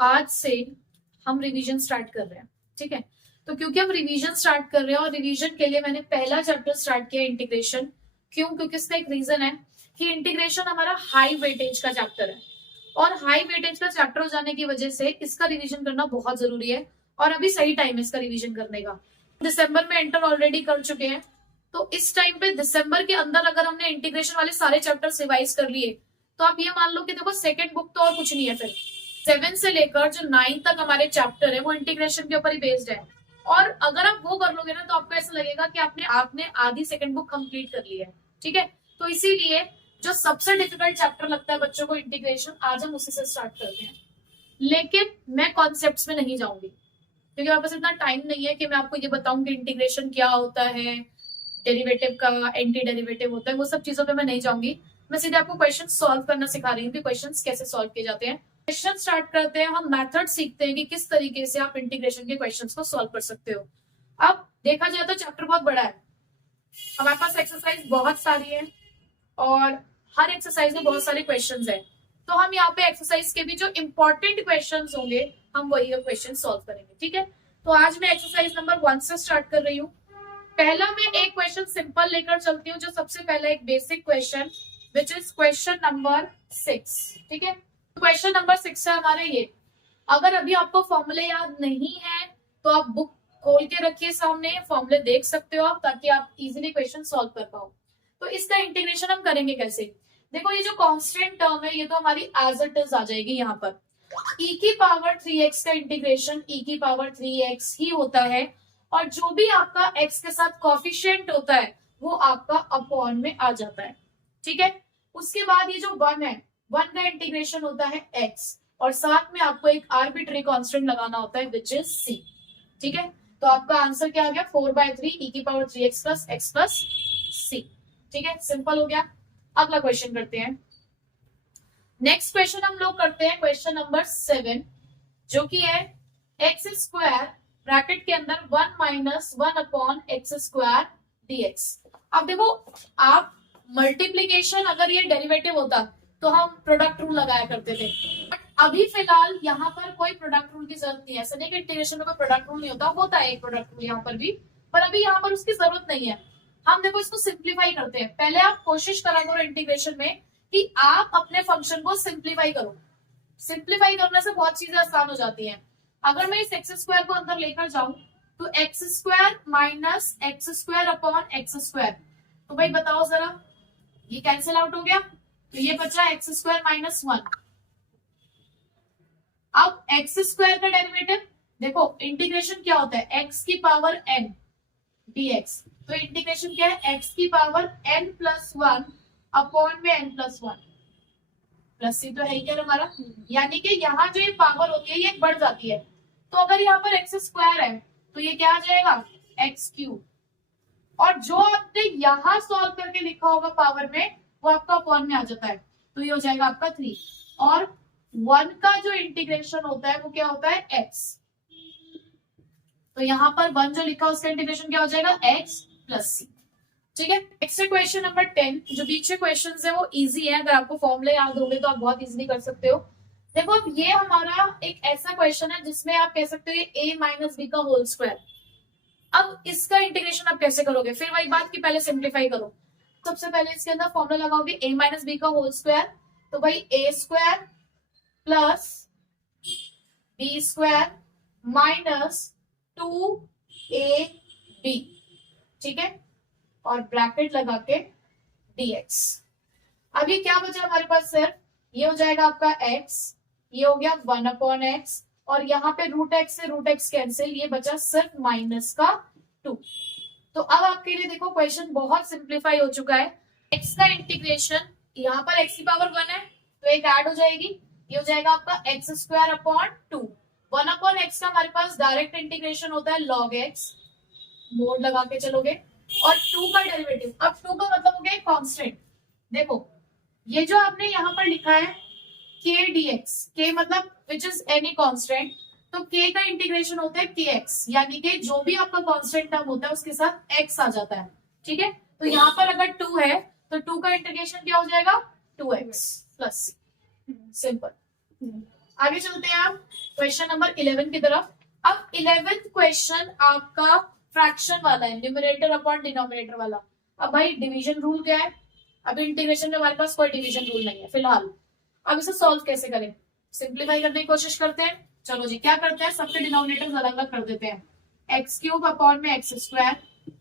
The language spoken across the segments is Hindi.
आज से हम रिवीजन स्टार्ट कर रहे हैं, ठीक है। तो क्योंकि हम रिवीजन स्टार्ट कर रहे हैं और रिवीजन के लिए मैंने पहला चैप्टर स्टार्ट किया इंटीग्रेशन। क्यों? क्योंकि इसका एक रीजन है कि इंटीग्रेशन हमारा हाई वेटेज का चैप्टर है और हाई वेटेज का चैप्टर हो जाने की वजह से इसका रिवीजन करना बहुत जरूरी है और अभी सही टाइम है इसका रिवीजन करने का। दिसंबर में एंटर ऑलरेडी कर चुके हैं, तो इस टाइम पे दिसंबर के अंदर अगर हमने इंटीग्रेशन वाले सारे चैप्टर्स रिवाइज कर लिए तो आप ये मान लो कि देखो सेकेंड बुक तो और कुछ नहीं है, फिर 7 से लेकर जो 9 तक हमारे चैप्टर है वो इंटीग्रेशन के ऊपर ही बेस्ड है। और अगर आप वो कर लोगे ना तो आपको ऐसा लगेगा कि आपने आधी सेकंड बुक कंप्लीट कर ली है, ठीक है। तो इसीलिए जो सबसे डिफिकल्ट चैप्टर लगता है बच्चों को इंटीग्रेशन, आज हम उसी से स्टार्ट करते हैं। लेकिन मैं कॉन्सेप्ट्स में नहीं जाऊंगी क्योंकि मेरे पास इतना टाइम नहीं है कि मैं आपको ये बताऊं कि इंटीग्रेशन क्या होता है, डेरिवेटिव का एंटी डेरिवेटिव होता है, वो सब चीजों पे मैं नहीं जाऊंगी। मैं सीधे आपको क्वेश्चन सॉल्व करना सिखा रही हूँ कि क्वेश्चन कैसे सॉल्व किए जाते हैं। क्वेश्चन स्टार्ट करते हैं, हम मेथड सीखते हैं कि किस तरीके से आप इंटीग्रेशन के क्वेश्चंस को सॉल्व कर सकते हो। अब देखा जाए तो चैप्टर बहुत बड़ा है, हमारे पास एक्सरसाइज बहुत सारी है और हर एक्सरसाइज में बहुत सारे क्वेश्चंस है। तो हम यहाँ पे एक्सरसाइज के भी जो इंपॉर्टेंट क्वेश्चंस होंगे हम वही क्वेश्चन सॉल्व करेंगे, ठीक है। तो आज मैं एक्सरसाइज नंबर 1 से स्टार्ट कर रही हूँ। पहला मैं एक क्वेश्चन सिंपल लेकर चलती हूँ, जो सबसे पहला एक basic question which is question number 6, ठीक है। क्वेश्चन नंबर 6 है हमारे ये। अगर अभी आपको फॉर्मूले याद नहीं है तो आप बुक खोल के रखिए सामने, फॉर्मूले देख सकते हो आप, ताकि आप इजीली क्वेश्चन सॉल्व कर पाओ। तो इसका इंटीग्रेशन हम करेंगे कैसे? देखो ये जो कांस्टेंट टर्म है ये तो हमारी एज इट इज आ जाएगी यहाँ पर। e की पावर 3x का इंटीग्रेशन e की पावर 3x ही होता है और जो भी आपका x के साथ कॉफिशिएंट होता है वो आपका अपॉन में आ जाता है, ठीक है। उसके बाद ये जो 1 है, 1 का इंटीग्रेशन होता है x और साथ में आपको एक आर्बिट्री कांस्टेंट लगाना होता है विच इज c, ठीक है। तो आपका आंसर क्या आ गया? 4/3 e की power 3x plus x plus c, ठीक है। सिंपल हो गया। अगला क्वेश्चन करते हैं। नेक्स्ट क्वेश्चन हम लोग करते हैं क्वेश्चन नंबर 7, जो कि है एक्स स्क्वायर ब्रैकेट के अंदर 1 minus 1 upon x square dx। अब देखो, आप मल्टीप्लीकेशन अगर ये डेरिवेटिव होता तो हम प्रोडक्ट रूल लगाया करते थे, बट अभी फिलहाल यहाँ पर कोई प्रोडक्ट रूल की जरूरत नहीं है। ऐसा नहीं कि इंटीग्रेशन में कोई प्रोडक्ट रूल नहीं होता है एक प्रोडक्ट रूल यहाँ पर भी, पर अभी यहाँ पर उसकी जरूरत नहीं है। हम देखो इसको सिंप्लीफाई करते हैं। पहले आप कोशिश करा करो इंटीग्रेशन में कि आप अपने फंक्शन को सिंप्लीफाई करो। सिंप्लीफाई करने से बहुत चीजें आसान हो जाती हैं। अगर मैं इस एक्स स्क्वायर को अंदर लेकर जाऊं तो x square minus x square upon x square, तो भाई बताओ जरा, ये कैंसिल आउट हो गया तो ये बचा एक्स स्क्वायर माइनस 1। अब एक्स स्क्वायर का डेरिवेटिव देखो, इंटीग्रेशन क्या होता है? एक्स की पावर n dx। तो इंटीग्रेशन क्या है? एक्स की पावर n प्लस 1 अपॉन में n प्लस 1 प्लस सी तो है ही क्या हमारा, यानी कि यहाँ जो ये पावर होती है ये बढ़ जाती है। तो अगर यहाँ पर एक्स स्क्वायर है तो ये क्या आ जाएगा? X cube. और जो आपने यहाँ सॉल्व करके लिखा होगा पावर में वो आपका अपॉन में आ जाता है, तो ये हो जाएगा आपका 3। और 1 का जो इंटीग्रेशन होता है वो क्या होता है? एक्स। तो यहाँ पर 1 जो लिखा उसका इंटीग्रेशन क्या हो जाएगा? एक्स प्लस सी, ठीक है। Next question number 10। जो पीछे क्वेश्चंस है वो इजी है, अगर आपको फॉर्मूले याद होंगे तो आप बहुत इजीली कर सकते हो। देखो अब ये हमारा एक ऐसा क्वेश्चन है जिसमें आप कह सकते हो ये a माइनस बी का होल स्क्वायर। अब इसका इंटीग्रेशन आप कैसे करोगे? फिर वही बात कि पहले सिंप्लीफाई करो। सबसे पहले इसके अंदर फॉर्मूला लगाओगे a माइनस बी का होल स्क्वायर, तो भाई a square plus B square minus 2ab, ठीक है, और ब्रैकेट लगा के dx। अब ये क्या बचा हमारे पास? सिर्फ ये हो जाएगा आपका x, ये हो गया 1 अपॉन एक्स और यहाँ पे रूट एक्स से रूट एक्स कैंसिल, ये बचा सिर्फ माइनस का 2। तो अब आपके लिए देखो क्वेश्चन बहुत सिंप्लीफाई हो चुका है। x का इंटीग्रेशन, यहाँ पर x की पावर 1 है तो एक ऐड हो जाएगी, ये हो जाएगा आपका x square upon 2। 1 upon x का हमारे पास डायरेक्ट इंटीग्रेशन होता है log x, मोड लगा के चलोगे, और 2 का डेरिवेटिव। अब 2 का मतलब हो गया कांस्टेंट। देखो ये जो आपने यहाँ पर लिखा है k dx, k मतलब विच इज एनी कांस्टेंट, तो k का इंटीग्रेशन होता है kx, यानी कि जो भी आपका कांस्टेंट टर्म होता है उसके साथ x आ जाता है, ठीक है। तो यहाँ पर अगर 2 है तो 2 का इंटीग्रेशन क्या हो जाएगा? 2x plus, simple. आगे चलते हैं आप क्वेश्चन नंबर 11 की तरफ। अब 11th क्वेश्चन आपका फ्रैक्शन वाला है, न्यूमरेटर अपॉन डिनोमिनेटर वाला। अब भाई डिवीजन रूल क्या है, अभी इंटीग्रेशन में हमारे पास कोई डिवीजन रूल नहीं है फिलहाल। अब इसे सॉल्व कैसे करें, सिंप्लीफाई करने की कोशिश करते हैं। चलो जी, क्या करते हैं, सबके डिनोमिनेटर्स अलग अलग कर देते हैं। एक्स क्यूब अपॉन में x square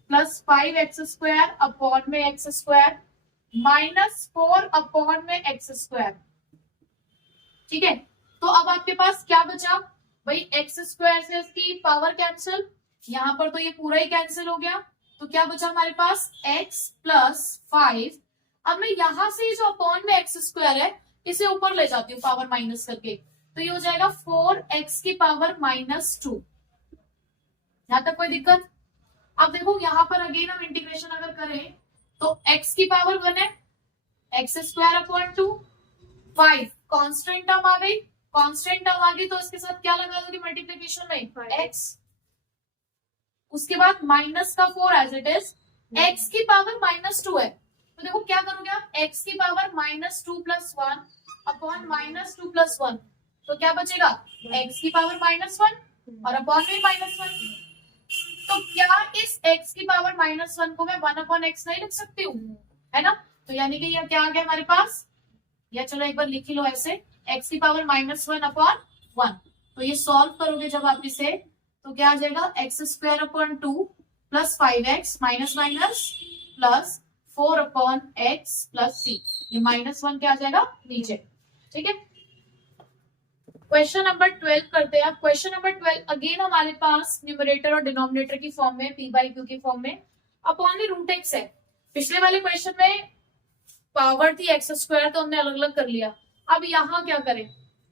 plus 5x square upon में एक्स स्क्वायर माइनस 4 अपॉन में एक्स स्क्वायर। ठीक है, तो अब आपके पास क्या बचा भाई, एक्स स्क्वायर से इसकी पावर कैंसिल, यहां पर तो ये पूरा ही कैंसिल हो गया, तो क्या बचा हमारे पास x प्लस 5। अब मैं यहां से जो अपॉन में एक्स स्क्वायर है इसे ऊपर ले जाती हूँ पावर माइनस करके, तो ये हो जाएगा 4x की पावर माइनस 2। यहां तक कोई दिक्कत? अब देखो यहां पर अगेन हम इंटीग्रेशन अगर करें तो x की पावर 1 है, x square upon 2, 5 constant term आ गई, कांस्टेंट टर्म आ गई तो इसके साथ क्या लगा दोगे मल्टीप्लीकेशन में, x। उसके बाद माइनस का 4 एज इट इज, x की पावर माइनस 2 है, तो देखो क्या करोगे आप, x की power minus 2 plus 1 upon minus 2 plus 1, तो क्या बचेगा, x की पावर माइनस 1 और अपॉन में माइनस 1। तो क्या इस x की पावर माइनस 1 को मैं 1 अपॉन एक्स नहीं लिख सकती हूँ, है ना? तो यानी कि यह क्या आ गया हमारे पास, या चलो एक बार लिख ही लो ऐसे, x की पावर माइनस 1 अपॉन 1। तो ये सॉल्व करोगे जब आप इसे, तो क्या आ जाएगा, x square upon 2 plus 5x minus minus plus 4 upon x plus c, ये माइनस 1 क्या आ जाएगा नीचे। ठीक है, क्वेश्चन नंबर 12 करते हैं। क्वेश्चन नंबर 12 अगेन हमारे पास न्यूमरेटर और डिनोमिनेटर की फॉर्म में, पी बाई क्यू की फॉर्म में, अपॉन में रूट एक्स है। पिछले वाले क्वेश्चन में पावर थी एक्स स्क्वायर तो हमने अलग अलग कर लिया, अब यहाँ क्या करें,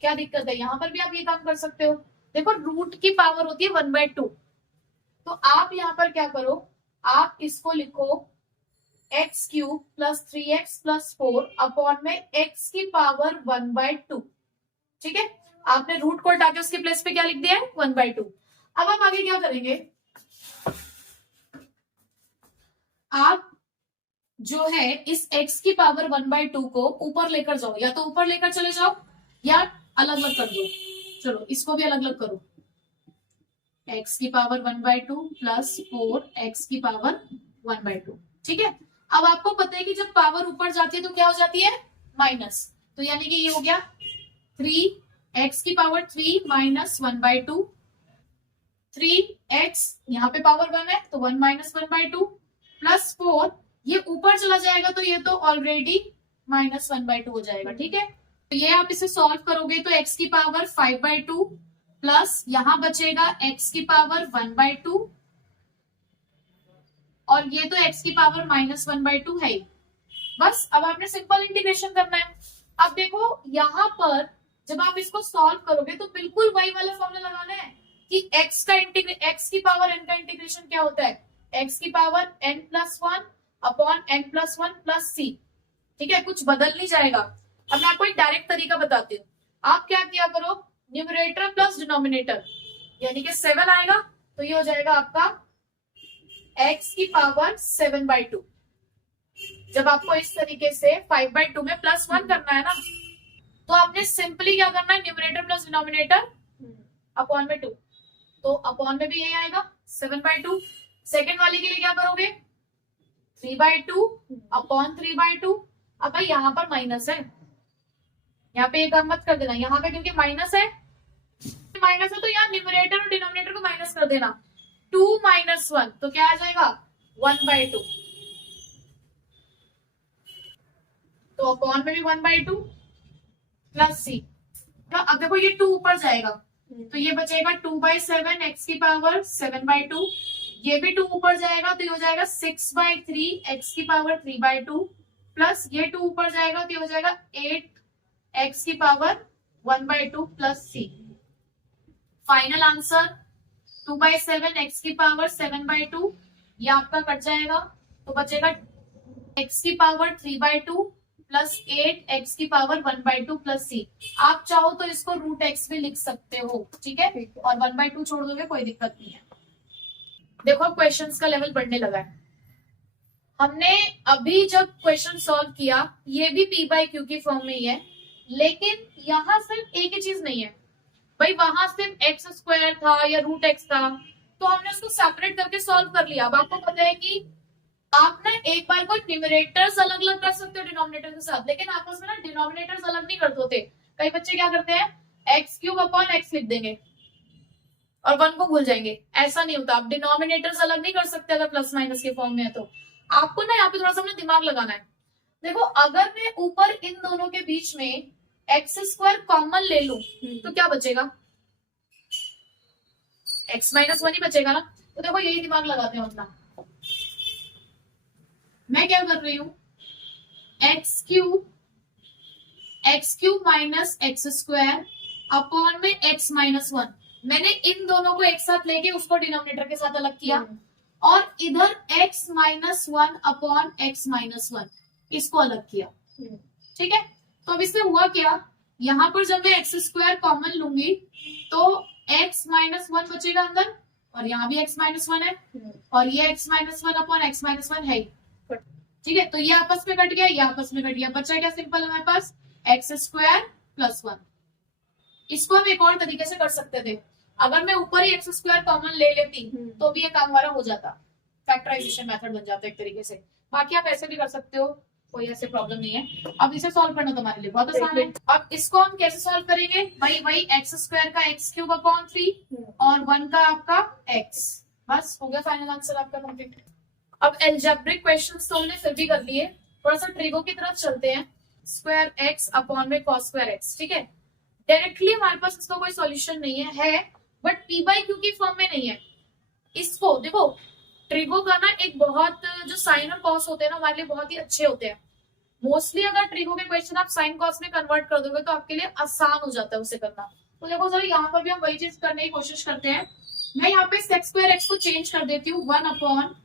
क्या दिक्कत है, यहाँ पर भी आप ये काम कर सकते हो। देखो रूट की पावर होती है 1/2, तो आप यहाँ पर क्या करो, आप इसको लिखो x cube plus 3x plus 4 upon में एक्स की पावर 1/2। ठीक है, आपने रूट को हटा के उसके प्लेस पे क्या लिख दिया है, 1/2। अब आप आगे क्या करेंगे, आप जो है इस x की पावर 1/2 को ऊपर लेकर जाओ, या तो ऊपर लेकर चले जाओ या अलग अलग कर दो। चलो इसको भी अलग अलग करो, x की पावर 1/2 प्लस 4x की पावर 1/2। ठीक है, अब आपको पता है कि जब पावर ऊपर जाती है तो क्या हो जाती है, माइनस, तो यानी कि ये हो गया 3x की पावर 3 माइनस 1/2, 3x यहाँ पे पावर 1 है तो 1 माइनस 1/2 प्लस 4, ये ऊपर चला जाएगा तो ये तो ऑलरेडी माइनस 1/2 हो जाएगा। ठीक है, तो ये आप इसे सॉल्व करोगे तो x की पावर 5/2 प्लस यहां बचेगा x की पावर 1/2 और ये तो x की पावर माइनस 1/2 है ही। बस अब आपने सिंपल इंटीग्रेशन करना है। अब देखो यहाँ पर जब आप इसको सॉल्व करोगे तो बिल्कुल वही वाला फॉर्मूला लगाना है कि x की पावर n का इंटीग्रेशन क्या होता है, x की power n plus 1 upon n plus 1 plus c. ठीक है, कुछ बदल नहीं जाएगा। अब मैं आपको एक डायरेक्ट तरीका बताती हूँ, आप क्या किया करो, न्यूमरेटर प्लस डिनोमिनेटर, यानी कि 7 आएगा तो ये हो जाएगा आपका x की पावर 7/2। जब आपको इस तरीके से 5/2 में प्लस 1 करना है ना, तो आपने सिंपली क्या करना है, न्यूमरेटर प्लस डिनोमिनेटर अपॉन में 2, तो अपॉन में भी यही आएगा 7/2। सेकेंड वाले के लिए क्या करोगे, 3/2 अपॉन 3/2। अब भाई यहाँ पर माइनस है, यहाँ पे एक मत कर देना, यहाँ पे क्योंकि माइनस है तो यहाँ न्यूमरेटर और डिनोमिनेटर को माइनस कर देना, 2 माइनस 1 तो क्या आ जाएगा 1/2, तो अपॉन में भी 1/2 प्लस सी। तो अब देखो ये 2 ऊपर जाएगा तो ये बचेगा 2/7 एक्स की पावर 7/2, ये भी 2 ऊपर जाएगा तो ये हो जाएगा 6/3 एक्स की पावर 3/2 प्लस ये 2 ऊपर जाएगा तो ये हो जाएगा 8 एक्स की पावर 1/2 प्लस सी। फाइनल आंसर 2/7 एक्स की पावर 7/2, ये आपका कट जाएगा तो बचेगा एक्स की पावर 3/2 प्लस 8 एक्स की पावर 1/2 प्लस सी। आप चाहो तो इसको रूट एक्स भी लिख सकते हो। ठीक है, और 1/2 छोड़ दोगे कोई दिक्कत नहीं है। देखो अब क्वेश्चंस का लेवल बढ़ने लगा है। हमने अभी जब क्वेश्चन सॉल्व किया ये भी पी बाई क्यू की फॉर्म में ही है, लेकिन यहाँ सिर्फ एक ही चीज नहीं है भाई, वहां सिर्फ एक्स स्क्वायर था या रूट एक्स था, तो हमने उसको सेपरेट करके सॉल्व कर लिया। अब आपको पता है कि आप ना एक बार को न्यूमरेटर्स अलग अलग कर सकते हो डिनोमिनेटर के साथ, लेकिन आपस में ना डिनोमिनेटर्स अलग नहीं करते होते। कई बच्चे क्या करते हैं, एक्स क्यूब अपॉन एक्स लिख देंगे और वन को भूल जाएंगे। ऐसा नहीं होता, आप डिनोमिनेटर्स अलग नहीं कर सकते अगर प्लस माइनस के फॉर्म में है तो। आपको ना यहाँ पे थोड़ा सा अपना दिमाग लगाना है। देखो अगर मैं ऊपर इन दोनों के बीच में एक्स स्क्वायर कॉमन ले लूं तो क्या बचेगा, एक्स माइनस वन ही बचेगा ना। तो देखो यही दिमाग लगाते हैं अपना। मैं क्या कर रही हूं, x cube minus x square upon में एक्स माइनस वन, मैंने इन दोनों को एक साथ लेके उसको डिनोमिनेटर के साथ अलग किया, और इधर x minus one upon x minus one इसको अलग किया। ठीक है, तो अब इसमें हुआ क्या, यहां पर जब मैं एक्स स्क्वायर कॉमन लूंगी तो एक्स माइनस वन बचेगा अंदर, और यहाँ भी एक्स माइनस वन है, और ये x minus one upon x minus one है। ठीक है, तो ये आपस में कट गया, ये आपस में कट गया, बचा क्या सिंपल हमारे पास एक्स स्क्वायर प्लस वन। इसको हम एक और तरीके से कर सकते थे, अगर मैं ऊपर ही एक्स स्क्वायर कॉमन ले लेती तो भी ये काम हमारा हो जाता, फैक्टराइजेशन मेथड बन जाता एक तरीके से। बाकी आप ऐसे भी कर सकते हो, कोई ऐसे प्रॉब्लम नहीं है। अब इसे सॉल्व करना तुम्हारे लिए बहुत आसान है। अब इसको हम कैसे सॉल्व करेंगे, वही एक्स स्क्वायर का एक्स क्यूब अपॉन 3 और 1 का आपका एक्स, बस हो गया फाइनल आंसर आपका कंप्लीट। अब एल्जेब्रिक क्वेश्चंस तो हमने फिर भी कर लिए, थोड़ा सा ट्रिगो की तरफ चलते हैं। स्क्वायर एक्स अपॉन में कॉस स्क्वायर एक्स, ठीक है, डायरेक्टली हमारे पास इसका कोई सॉल्यूशन नहीं है बट पी बाई क्यू की फॉर्म में नहीं है। इसको देखो, ट्रिगो का ना एक बहुत जो साइन और कॉस होते हैं ना हमारे लिए बहुत ही अच्छे होते हैं। मोस्टली अगर ट्रिगो के क्वेश्चन आप साइन कॉस में कन्वर्ट कर दोगे तो आपके लिए आसान हो जाता है उसे करना। तो देखो जरा यहाँ पर भी हम वही चीज करने की कोशिश करते हैं। मैं यहाँ पे सेक्स स्क्वायर एक्स को चेंज कर देती हूँ 1 अपॉन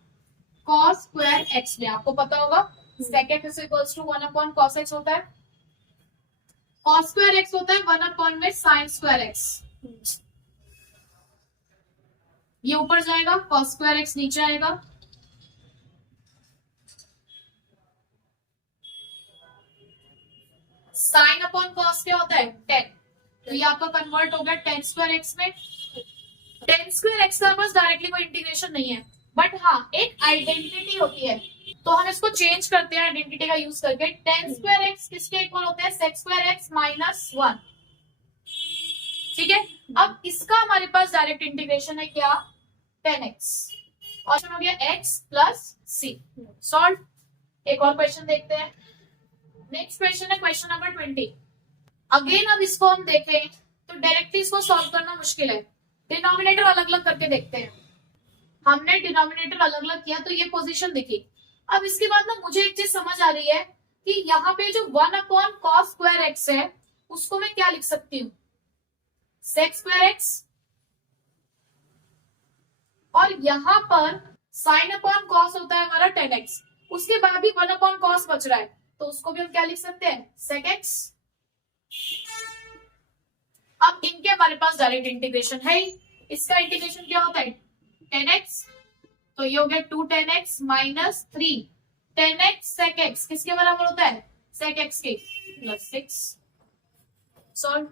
कॉस स्क्वायर एक्स में। आपको पता होगा sec x is equals to 1 upon cos X होता है, कॉस स्क्वायर एक्स होता है 1 अपॉन में साइन स्क्वायर एक्स। ये ऊपर जाएगा, कॉस स्क्वायर एक्स नीचे आएगा, साइन अपॉन कॉस क्या होता है 10, तो ये आपका कन्वर्ट हो गया टेन स्क्वायर एक्स में। टेन स्क्वायर एक्स का बस डायरेक्टली कोई इंटीग्रेशन नहीं है, बट हाँ एक आइडेंटिटी होती है, तो हम इसको चेंज करते हैं आइडेंटिटी का यूज करके। टेन स्क्वायर एक्स किसके इक्वल होता है, सेक्स स्क्वायर एक्स माइनस 1। ठीक है, अब इसका हमारे पास डायरेक्ट इंटीग्रेशन है क्या, 10x, ऑप्शन हो गया x प्लस सी। सॉल्व। एक और क्वेश्चन देखते हैं। नेक्स्ट क्वेश्चन है क्वेश्चन नंबर 20। अगेन अब इसको हम देखें तो डायरेक्टली इसको सॉल्व करना मुश्किल है, डिनोमिनेटर अलग अलग करके देखते हैं। हमने डिनोमिनेटर अलग अलग किया तो ये पोजीशन दिखी। अब इसके बाद ना मुझे एक चीज समझ आ रही है कि यहाँ पे जो 1 अपॉन कॉस स्क्वायर एक्स है उसको मैं क्या लिख सकती हूँ, सेक स्क्वायर एक्स, और यहाँ पर साइन अपॉन कॉस होता है हमारा 10x, उसके बाद भी 1 अपॉन कॉस बच रहा है तो उसको भी हम क्या लिख सकते हैं, सेक एक्स। अब इनके हमारे पास डायरेक्ट इंटीग्रेशन है ही। इसका इंटीग्रेशन क्या होता है 10x, तो ये हो गया 2 10x minus 3 10x sec x किसके बराबर होता है, sec x के plus 6। Solve.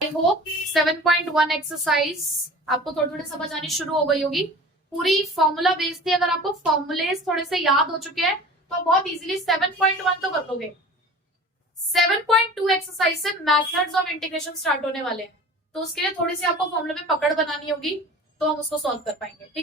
I hope 7.1 exercise आपको थोड़ी थोड़ी समझ आनी शुरू हो गई होगी। पूरी फॉर्मूला बेस थी, अगर आपको फॉर्मूलेस थोड़े से याद हो चुके हैं तो बहुत इजीली 7.1 तो कर लोगे। 7.2 एक्सरसाइज से मेथड्स ऑफ इंटीग्रेशन स्टार्ट होने वाले हैं, तो उसके लिए थोड़ी सी आपको फॉर्मूला में पकड़ बनानी होगी, तो हम उसको सॉल्व कर पाएंगे। ठीक है।